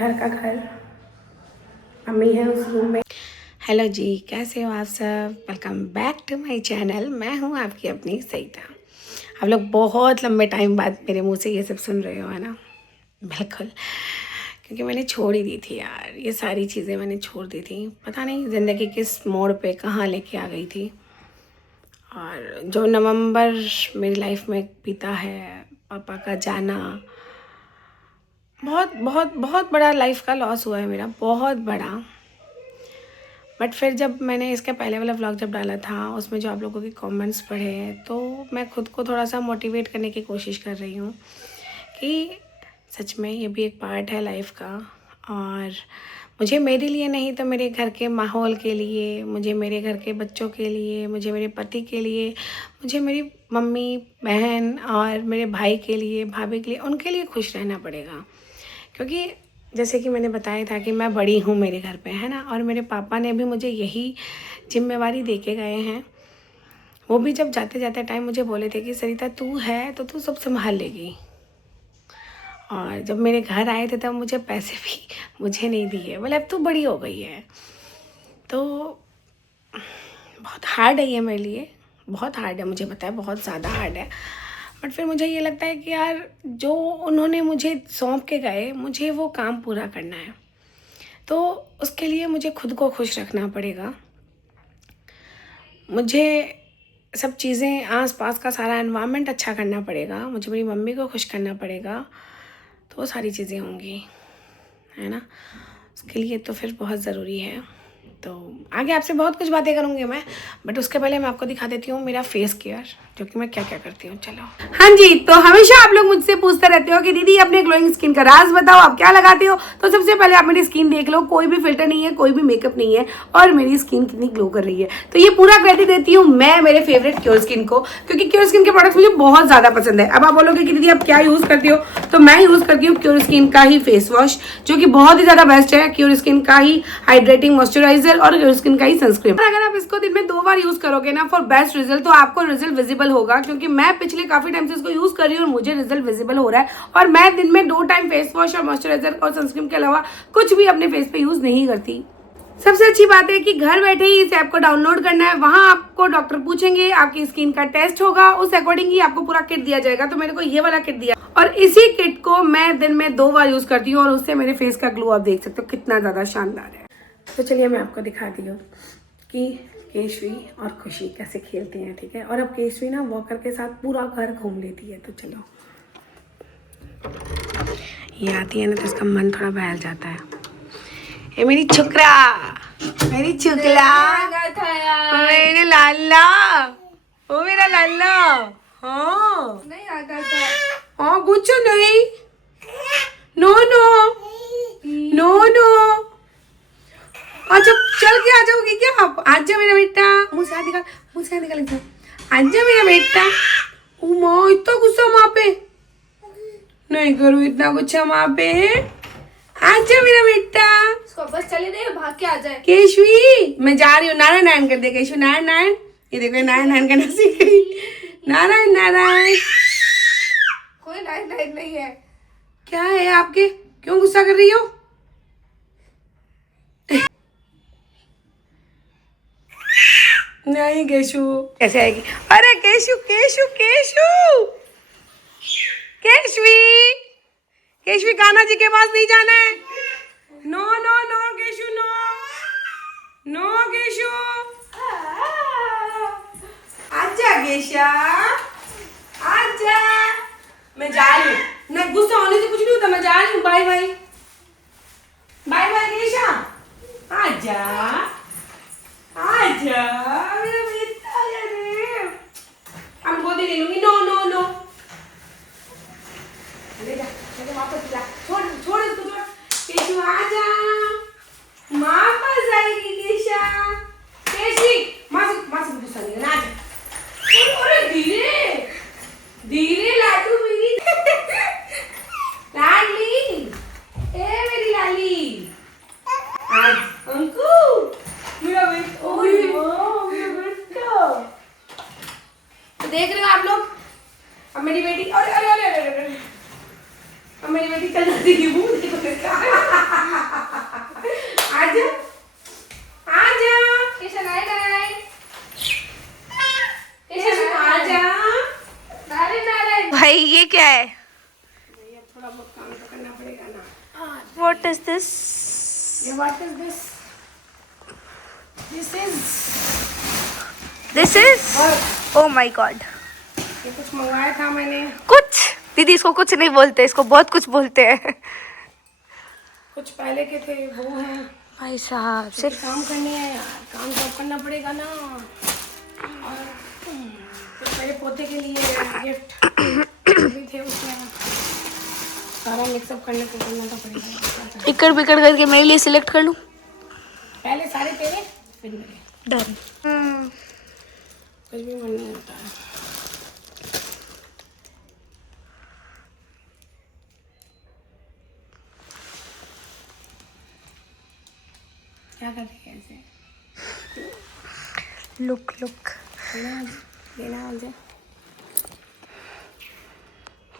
घर का घर, मम्मी है उस रूम में। हेलो जी, कैसे हो आप सब? Welcome back to my channel. मैं हूँ आपकी अपनी सईदा। आप लोग बहुत लंबे टाइम बाद मेरे मुंह से ये सब सुन रहे हो, है ना? बिल्कुल, क्योंकि मैंने छोड़ ही दी थी यार, ये सारी चीज़ें मैंने छोड़ दी थी। पता नहीं ज़िंदगी किस मोड़ पे कहाँ लेके आ गई थी। और जो नवंबर मेरी लाइफ में बीता है, पापा का जाना, बहुत बहुत बहुत बड़ा लाइफ का लॉस हुआ है मेरा, बहुत बड़ा। बट फिर जब मैंने इसके पहले वाला व्लॉग जब डाला था, उसमें जो आप लोगों के कमेंट्स पढ़े, तो मैं खुद को थोड़ा सा मोटिवेट करने की कोशिश कर रही हूँ कि सच में ये भी एक पार्ट है लाइफ का। और मुझे मेरे लिए नहीं तो मेरे घर के माहौल के लिए, मुझे मेरे घर के बच्चों के लिए, मुझे मेरे पति के लिए, मुझे मेरी मम्मी बहन और मेरे भाई के लिए, भाभी के लिए, उनके लिए खुश रहना पड़ेगा। क्योंकि जैसे कि मैंने बताया था कि मैं बड़ी हूँ मेरे घर पे, है ना? और मेरे पापा ने भी मुझे यही जिम्मेवारी दे के गए हैं। वो भी जब जाते जाते टाइम मुझे बोले थे कि सरिता तू है तो तू सब संभाल लेगी। और जब मेरे घर आए थे तब मुझे पैसे भी मुझे नहीं दिए, बोले अब तू बड़ी हो गई है। तो बहुत हार्ड है ये मेरे लिए, बहुत हार्ड है, मुझे पता है बहुत ज़्यादा हार्ड है। बट फिर मुझे ये लगता है कि यार जो उन्होंने मुझे सौंप के गए, मुझे वो काम पूरा करना है। तो उसके लिए मुझे खुद को खुश रखना पड़ेगा। मुझे सब चीज़ें, आस पास का सारा एनवायरनमेंट अच्छा करना पड़ेगा, मुझे मेरी मम्मी को खुश करना पड़ेगा। तो वो सारी चीज़ें होंगी, है ना? उसके लिए तो फिर बहुत ज़रूरी है। तो आगे आपसे बहुत कुछ बातें करूँगी मैं, बट उसके पहले मैं आपको दिखा देती हूँ मेरा फेस केयर, जो कि मैं क्या क्या करती हूँ। चलो। हाँ जी, तो हमेशा आप लोग मुझसे पूछते रहते हो कि दीदी अपने ग्लोइंग स्किन का राज बताओ, आप क्या लगाते हो। तो सबसे पहले आप मेरी स्किन देख लो, कोई भी फिल्टर नहीं है, कोई भी मेकअप नहीं है, और मेरी स्किन कितनी ग्लो कर रही है। तो ये पूरा क्रेडिट देती हूँ मैं मेरे फेवरेट क्योर स्किन को, क्योंकि क्योर स्किन के प्रोडक्ट्स मुझे बहुत ज़्यादा पसंद है। अब आप बोलोगे कि दीदी आप क्या यूज़ करती हो, तो मैं यूज़ करती हूँ क्योर स्किन का ही फेस वॉश, जो कि बहुत ही ज़्यादा बेस्ट है। क्योर स्किन का ही हाइड्रेटिंग मॉइस्चराइजर और क्योर स्किन का ही सनस्क्रीन। अगर आप इसको दिन में 2 बार यूज करोगे ना फॉर बेस्ट रिजल्ट, तो आपको रिजल्ट विजिबल होगा, क्योंकि मैं पिछले काफी टाइम से इसको यूज कर रही हूँ और मुझे रिजल्ट विजिबल हो रहा है। और मैं दिन में 2 टाइम फेस वॉश और मॉइस्चराइजर और सनस्क्रीन के अलावा कुछ भी अपने फेस पे यूज नहीं करती। सबसे अच्छी बात है कि घर बैठे ही इस ऐप को डाउनलोड करना है। वहां आपको डॉक्टर पूछेंगे, आपकी स्किन का टेस्ट होगा, उस अकॉर्डिंग ही आपको पूरा किट दिया जाएगा। तो मेरे को ये वाला किट दिया और इसी किट को मैं दिन में 2 बार यूज करती हूँ और उससे मेरे फेस का ग्लो आप देख सकते हो कितना ज्यादा शानदार है। तो चलिए मैं आपको दिखाती हूँ कि केशवी और खुशी कैसे खेलती हैं, ठीक है? और अब केशवी ना वॉकर के साथ पूरा घर घूम लेती है। तो चलो, ये आती है ना तो इसका मन थोड़ा बहल जाता है। ये मेरी छुकरा, मेरी छुकला, मेरे लाला, ओ मेरा लाला। हाँ नहीं आता था। हाँ कुछ नहीं, नो नो नो नो। अच्छा चल के आ जाओगी क्या आप? आज जा मेरा बेटा, मुँह से हाथ निकाल, मुँह से हाथ निकाल एकदम। आज जा मेरा बेटा। ओ माँ इतना गुस्सा माँ पे नहीं करो, इतना गुस्सा माँ पे। आज जा मेरा बेटा, इसको बस चले दे, भाग के आ जाए। केशवी मैं जा रही हूँ, नारायण नारायण कर दे केशवी, नारायण नारायण। ये देखो नारायण नारायण करना सीख गई, नारायण नारायण। कोई नाइट नाइट नहीं है। क्या है आपके, क्यों गुस्सा कर रही हो? नहीं केशु, कैसे आएगी? अरे केशु केशु केशु, केशवी केशवी कान्हा जी के पास नहीं जाना है। No no no Keshu, no no Keshu. आजा केशा, आजा। मैं जा रही हूँ, नहीं गुस्सा होने से कुछ नहीं होता, मैं जा रही हूँ। Bye bye, bye bye Kesha. आजा आजा मेरा बेटा, अरे हम गोदी ले लूंगी। नो नो नो, ले जा, मुझे वापस ला, छोड़ छोड़ इसको, छोड़। केशु आजा, वापस आएगी केशा। केशवी माँ से गुस्सा नहीं करना, आजा। अरे धीरे धीरे लाडू मेरी लाडली, ए मेरी लाली। आज अंकु मेरा बेटा, ओए मेरा बेटा। तो देख रहे हो आप लोग, अब मेरी बेटी, अरे अरे अरे अरे अरे, अब मेरी बेटी चल जाती है वो देखो इसका। आजा आजा किशन नाइट नाइट आजा। भाई ये क्या है? भैया थोड़ा बहुत काम तो करना पड़ेगा ना। What is this? ये what is this? This is? Oh my God. ये कुछ मंगवाया था मैंने। कुछ दीदी इसको कुछ नहीं बोलते, इसको बहुत कुछ बोलते हैं। कुछ पहले के थे वो हैं। भाई साहब सिर्फ काम करनी है यार, काम तो करना पड़ेगा ना। और कुछ मेरे पोते के लिए गिफ्ट भी थे उसमें, सारा मिक्सअप करने को करना तो पड़ेगा। इकड़ बिकड़ करके मेरे लिए सिलेक्ट कर लूं। पहले सारे तेरे फिर मेरे। डन। कुछ भी मन नहीं होता है। क्या कर रही है ऐसे? लुक लुक लेना मुझे।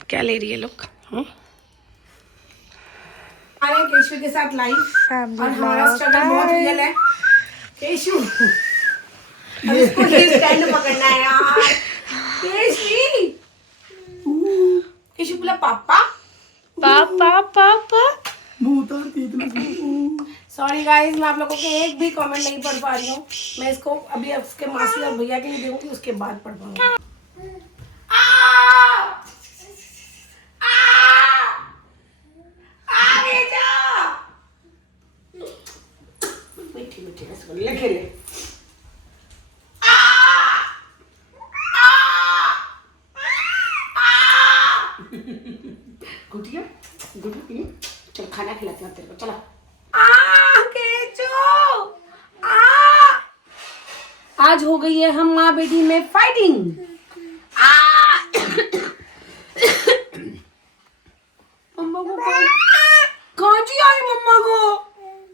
क्या ले रही है लोग? हमारे केशु के साथ लाइव और हमारा स्ट्रगल बहुत रियल है। केशु अब इसको ही स्टैंड पकड़ना है यार। केशु केशु बोला पापा पापा पापा। सॉरी गाइस, मैं आप लोगों के एक भी कमेंट नहीं पढ़ पा रही हूँ। मैं इसको अभी उसके मासी और भैया के लिए दूंगी, उसके बाद पढ़ पाऊंगी। मीठी मीठी रसगुल्ले खेले। गुटिया गुटिया चल खाना खिलाती हूँ तेरे को, चलो। आज हो गई है हम माँ बेटी में फाइटिंग। मम्मा को कौन सी आई? मम्मा को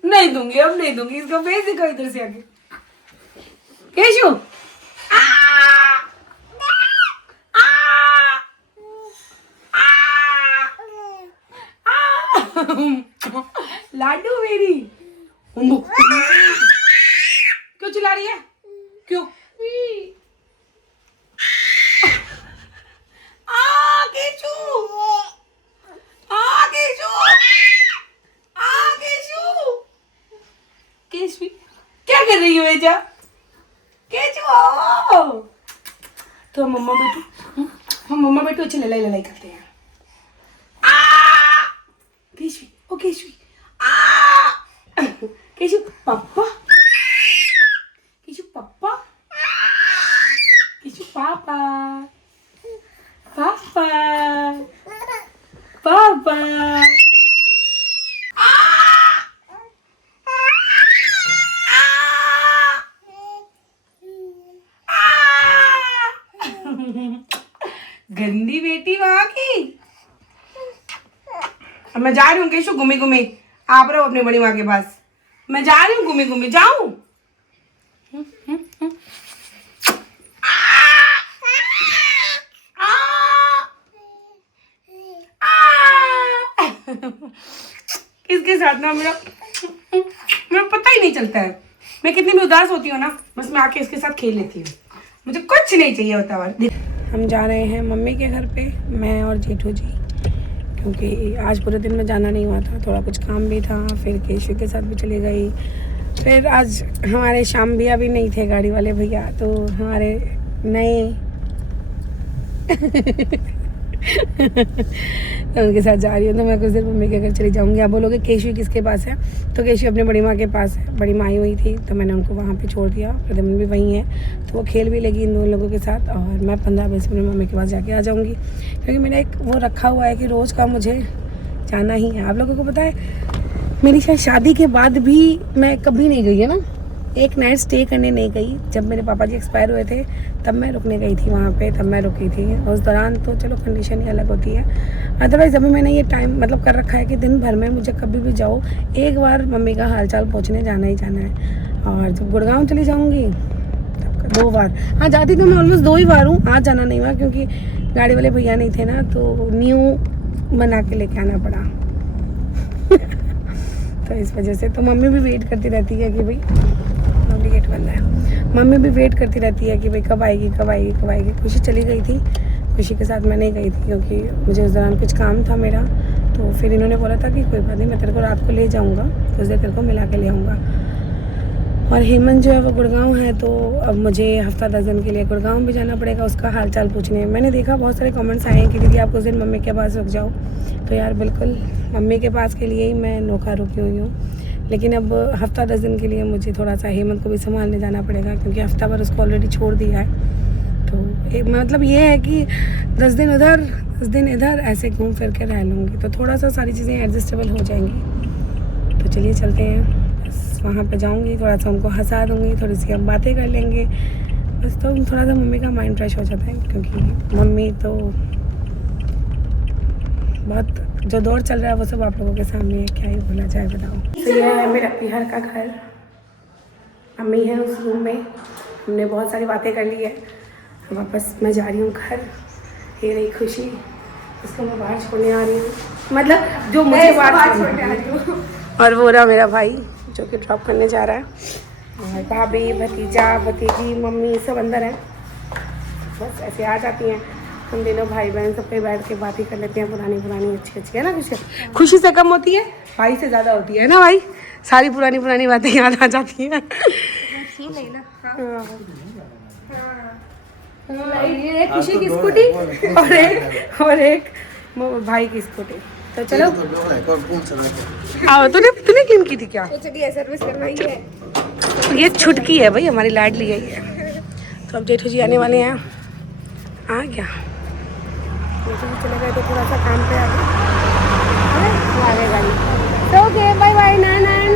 नहीं दूंगी, अब नहीं दूंगी। इसका फेस दिखा इधर से आगे। केशु लाडू मेरी क्यों चिल्ला रही है? क्यों? केशु केशु क्या कर रही हो बेटा? केशु तो मम्मा बेटू, हम मम्मा बेटू अच्छी लड़ाई लड़ाई करते हैं। केशु ओ केशु केशु पापा केशु पापा केशु पापा पापा पापा। गंदी बेटी वहां की। अब मैं जा रही हूँ केशु घूमी घूमी। आप रहो अपनी बड़ी माँ के पास, मैं जा रही हूँ घूमी घूमी। जाऊं? इसके साथ ना मेरा पता ही नहीं चलता है। मैं कितनी भी उदास होती हूँ ना, बस मैं आके इसके साथ खेल लेती हूँ। मुझे कुछ नहीं चाहिए होता। हम जा रहे हैं मम्मी के घर पे, मैं और जेठू जी, क्योंकि आज पूरे दिन में जाना नहीं हुआ था, थोड़ा कुछ काम भी था। फिर केशु के साथ भी चली गई। फिर आज हमारे शाम भैया भी नहीं थे, गाड़ी वाले भैया, तो हमारे नए तो उनके साथ जा रही हूँ। तो मैं कुछ देर मम्मी के घर चली जाऊँगी। आप बोलोगे केशु किसके पास है? तो केशु अपनी बड़ी माँ के पास है। बड़ी माँ आई हुई थी तो मैंने उनको वहाँ पे छोड़ दिया। प्रदमन भी वहीं है तो वो खेल भी लेगी इन दोनों लोगों के साथ। और मैं 15-20 मिनट मम्मी के पास जाके आ जाऊँगी, क्योंकि मेरा एक वो रखा हुआ है कि रोज़ का मुझे जाना ही है। आप लोगों को पता है मेरी शायद शादी के बाद भी मैं कभी नहीं गई है ना, एक नाइट स्टे करने नहीं गई। जब मेरे पापा जी एक्सपायर हुए थे तब मैं रुकने गई थी वहाँ पे, तब मैं रुकी थी। उस दौरान तो चलो कंडीशन ही अलग होती है। अदरवाइज़ अभी मैंने ये टाइम मतलब कर रखा है कि दिन भर में मुझे कभी भी जाओ, एक बार मम्मी का हालचाल पूछने जाना ही जाना है। और जब गुड़गांव चली जाऊँगी तब 2 बार, हाँ जाती तो मैं ऑलमोस्ट 2 ही बार हूँ। आज जाना नहीं हुआ क्योंकि गाड़ी वाले भैया नहीं थे ना, तो न्यू बना के लेके आना पड़ा। तो इस वजह से तो मम्मी भी वेट करती रहती है कि भाई गेट बंद है, मम्मी भी वेट करती रहती है कि भाई कब आएगी कब आएगी कब आएगी। खुशी चली गई थी, खुशी के साथ मैं नहीं गई थी क्योंकि मुझे उस दौरान कुछ काम था मेरा। तो फिर इन्होंने बोला था कि कोई बात नहीं, मैं तेरे को रात को ले जाऊँगा, तो उस दिन तेरे को मिला के ले आऊँगा। और हेमंत जो है वो गुड़गांव है, तो अब मुझे हफ्ता 10 दिन के लिए गुड़गांव भी जाना पड़ेगा उसका हाल चाल पूछने। मैंने देखा बहुत सारे कमेंट्स आए हैं कि दीदी आप उस दिन मम्मी के पास रुक जाओ, तो यार बिल्कुल मम्मी के पास के लिए ही मैं नौका रुकी हुई हूँ। लेकिन अब हफ्ता 10 दिन के लिए मुझे थोड़ा सा हेमंत को भी संभालने जाना पड़ेगा क्योंकि हफ्ता भर उसको ऑलरेडी छोड़ दिया है। तो मतलब ये है कि 10 दिन उधर 10 दिन इधर ऐसे घूम फिर के रह लूँगी, तो थोड़ा सा सारी चीज़ें एडजस्टेबल हो जाएंगी। तो चलिए चलते हैं, वहाँ पे जाऊँगी, थोड़ा सा उनको हंसा दूँगी, थोड़ी सी हम बातें कर लेंगे बस। तो थोड़ा सा मम्मी का माइंड फ्रेश हो जाता है क्योंकि मम्मी तो बहुत जो दौर चल रहा है वो सब आप लोगों के सामने है, क्या ही बोला जाए बताओ। तो ये है मेरा पीहर का घर, मम्मी है उस रूम में, हमने बहुत सारी बातें कर ली है। वापस मैं जा रही हूँ घर। ये रही खुशी, उसको मैं बाहर छोड़ने आ रही हूँ, मतलब जो मुझे बाहर छोड़ने आ रही हूँ। और वो रहा मेरा भाई जो कि ड्रॉप करने जा रहा है, और भाभी भतीजा भतीजी मम्मी सब अंदर हैं। बस ऐसे आ जाती हैं हम दोनों भाई बहन, सब पे बैठ के बात ही कर लेते हैं, पुरानी पुरानी अच्छी अच्छी, है ना। खुशी से कम होती है, भाई से ज़्यादा होती है ना भाई, सारी पुरानी पुरानी बातें याद आ जाती हैं। ये खुशी की स्कूटी और एक भाई की स्कूटी। तो चलो आओ, तूने क्यों की थी क्या? चलिए सर्विस करवाई है। ये छुटकी है भाई, हमारी लाडली है ये। तो अब जेठू जी आने वाले हैं, आ गया जेठू जी चले गए तो थोड़ा सा काम पे आ गए गाड़ी। तो okay bye bye, Narayan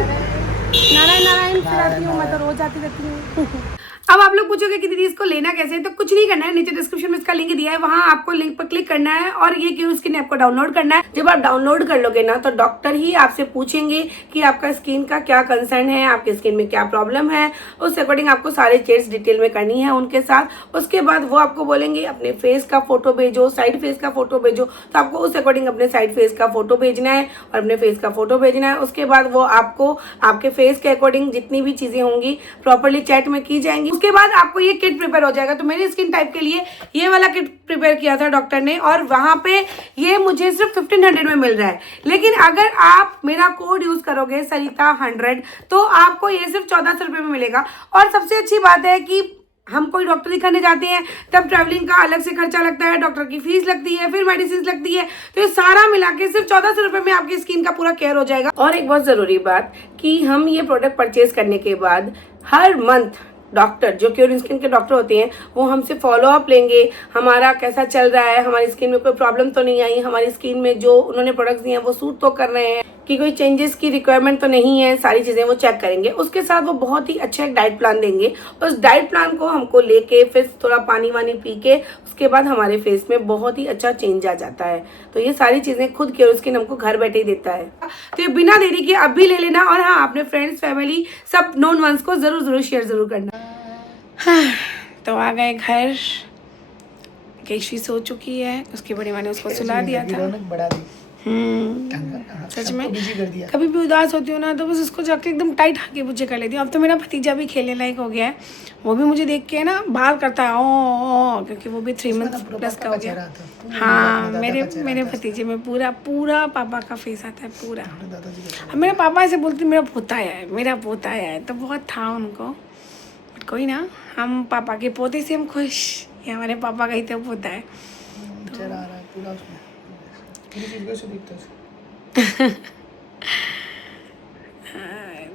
Narayan चलाती हूँ मैं, तो रोज आती रहती हूँ। अब आप लोग पूछोगे कि दीदी इसको लेना कैसे है, तो कुछ नहीं करना है, नीचे डिस्क्रिप्शन में इसका लिंक दिया है, वहां आपको लिंक पर क्लिक करना है और ये क्यू स्किन ऐप को डाउनलोड करना है। जब आप डाउनलोड कर लोगे ना, तो डॉक्टर ही आपसे पूछेंगे कि आपका स्किन का क्या कंसर्न है, आपके स्किन में क्या प्रॉब्लम है, उस अकॉर्डिंग आपको सारे चेक्स डिटेल में करनी है उनके साथ। उसके बाद वो आपको बोलेंगे अपने फेस का फोटो भेजो, साइड फेस का फोटो भेजो, तो आपको उस अकॉर्डिंग अपने साइड फेस का फोटो भेजना है और अपने फेस का फोटो भेजना है। उसके बाद वो आपको आपके फेस के अकॉर्डिंग जितनी भी चीजें होंगी प्रॉपरली चेक में की जाएंगी। उसके बाद आपको ये किट प्रिपेयर हो जाएगा। तो मेरी स्किन टाइप के लिए ये वाला किट प्रिपेयर किया था डॉक्टर ने, और वहां पे ये मुझे सिर्फ 1500 में मिल रहा है। लेकिन अगर आप मेरा कोड यूज करोगे सरिता100, तो आपको ये सिर्फ 1400 रुपये में मिलेगा। और सबसे अच्छी बात है कि हम कोई डॉक्टर दिखाने जाते हैं तब ट्रैवलिंग का अलग से खर्चा लगता है, डॉक्टर की फीस लगती है, फिर मेडिसिन लगती है, तो ये सारा मिला के सिर्फ 1400 रुपये में आपकी स्किन का पूरा केयर हो जाएगा। और एक बहुत जरूरी बात कि हम ये प्रोडक्ट परचेज करने के बाद हर मंथ डॉक्टर जो क्योर स्किन के डॉक्टर होते हैं वो हमसे फॉलो अप लेंगे, हमारा कैसा चल रहा है, हमारी स्किन में कोई प्रॉब्लम तो नहीं आई, हमारी स्किन में जो उन्होंने प्रोडक्ट्स दिए हैं वो सूट तो कर रहे हैं, कि कोई चेंजेस की रिक्वायरमेंट तो नहीं है, सारी चीज़ें वो चेक करेंगे। उसके साथ वो बहुत ही अच्छा एक डाइट प्लान देंगे। उस डाइट प्लान को हमको लेके फिर थोड़ा पानी वानी पी के उसके बाद हमारे फेस में बहुत ही अच्छा चेंज आ जाता है। तो ये सारी चीज़ें खुद क्योर स्किन हमको घर बैठे ही देता है। तो ये बिना देरी के अब भी ले लेना, और हाँ अपने फ्रेंड्स फैमिली सब नोन वंस को जरूर शेयर जरूर करना। तो आ गए घर, केशवी सो चुकी है, उसकी बड़ी माँ ने उसको सुला दिया था। सच में कभी भी उदास होती हूँ ना तो बस उसको जाके एकदम टाइट हाके बुझे कर लेती हूँ। अब तो मेरा भतीजा भी खेलने लायक हो गया है, वो भी मुझे देख के ना बाहर करता है ओ, क्योंकि वो भी 3 मंथ प्लस का हो गया। हाँ मेरे भतीजे में पूरा पापा का फेस आता है पूरा। अब मेरे पापा ऐसे बोलते मेरा पोता है, तो बहुत था उनको, बट कोई ना, हम पापा के पोते से हम खुश, ये हमारे पापा का ही तो पोता है।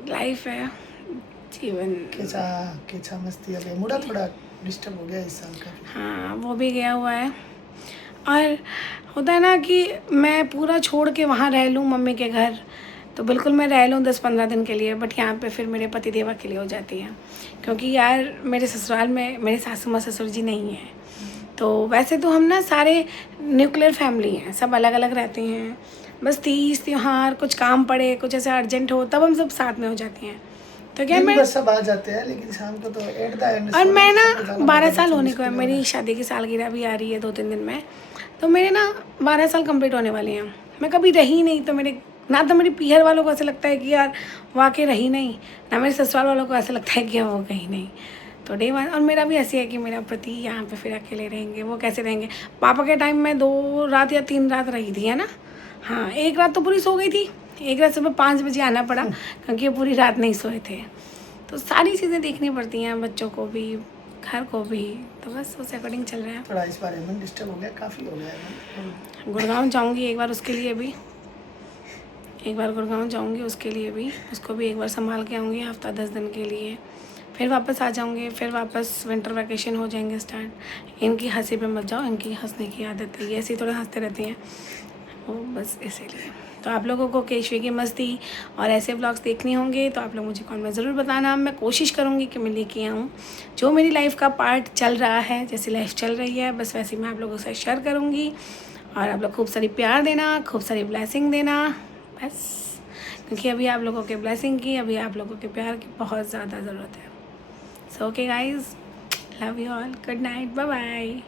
लाइफ है, जीवन कैसा मस्ती है। मुड़ा थोड़ा डिस्टर्ब हो गया इस साल का। हाँ वो भी गया हुआ है, और होता है ना कि मैं पूरा छोड़ के वहाँ रह लूँ मम्मी के घर, तो बिल्कुल मैं रह लूँ 10-15 दिन के लिए, बट यहाँ पे फिर मेरे पति देव अकेले हो जाती हैं, क्योंकि यार मेरे ससुराल में मेरे सासू माँ ससुर जी नहीं हैं। तो वैसे तो हम ना सारे न्यूक्लियर फैमिली हैं, सब अलग अलग रहते हैं, बस तीज त्योहार कुछ काम पड़े कुछ ऐसा अर्जेंट हो तब हम सब साथ में हो जाते हैं। तो क्या दिन मैं भर सब आ जाते हैं लेकिन शाम को तो एट द एंड और मैं ना 12 साल होने को है, मेरी शादी की सालगिरह भी आ रही है 2-3 दिन में, तो मेरे ना 12 साल कंप्लीट होने वाले हैं। मैं कभी रही नहीं, तो मेरे ना तो मेरी पीहर वालों को ऐसा लगता है कि यार वाकई रही नहीं, ना मेरे ससुराल वालों को ऐसा लगता है कि वो कहीं नहीं। तो डे 1 और मेरा भी ऐसे है कि मेरा पति यहाँ पे फिर अकेले रहेंगे, वो कैसे रहेंगे। पापा के टाइम में 2 रात या 3 रात रही थी, है ना। हाँ, एक रात तो पूरी सो गई थी, एक रात सुबह 5 बजे आना पड़ा क्योंकि पूरी रात नहीं सोए थे। तो सारी चीज़ें देखनी पड़ती हैं, बच्चों को भी, घर को भी, तो बस उस अकॉर्डिंग चल रहा है। थोड़ा इस बार मन डिस्टर्ब हो गया, काफ़ी हो गया है। गुड़गांव जाऊंगी एक बार, उसके लिए भी एक बार गुड़गांव जाऊंगी, उसके लिए भी उसको भी एक बार संभाल के आऊँगी हफ्ता 10 दिन के लिए, फिर वापस आ जाऊंगी, फिर वापस विंटर वैकेशन हो जाएंगे स्टार्ट। इनकी हंसी पे मत जाओ, इनकी हंसने की आदत है, ये ऐसे ही थोड़ा हंसते रहती हैं वो, बस इसीलिए। तो आप लोगों को केशवी की मस्ती और ऐसे व्लॉग्स देखने होंगे तो आप लोग मुझे कमेंट में ज़रूर बताना। मैं कोशिश करूँगी कि मैं लेके आऊँ जो मेरी लाइफ का पार्ट चल रहा है, जैसी लाइफ चल रही है बस वैसे मैं आप लोगों से शेयर करूँगी। और आप लोग खूब सारी प्यार देना, खूब सारी ब्लेसिंग देना, बस क्योंकि अभी आप लोगों के ब्लेसिंग की, अभी आप लोगों के प्यार की बहुत ज़्यादा ज़रूरत है। So okay guys, love you all, good night, bye bye.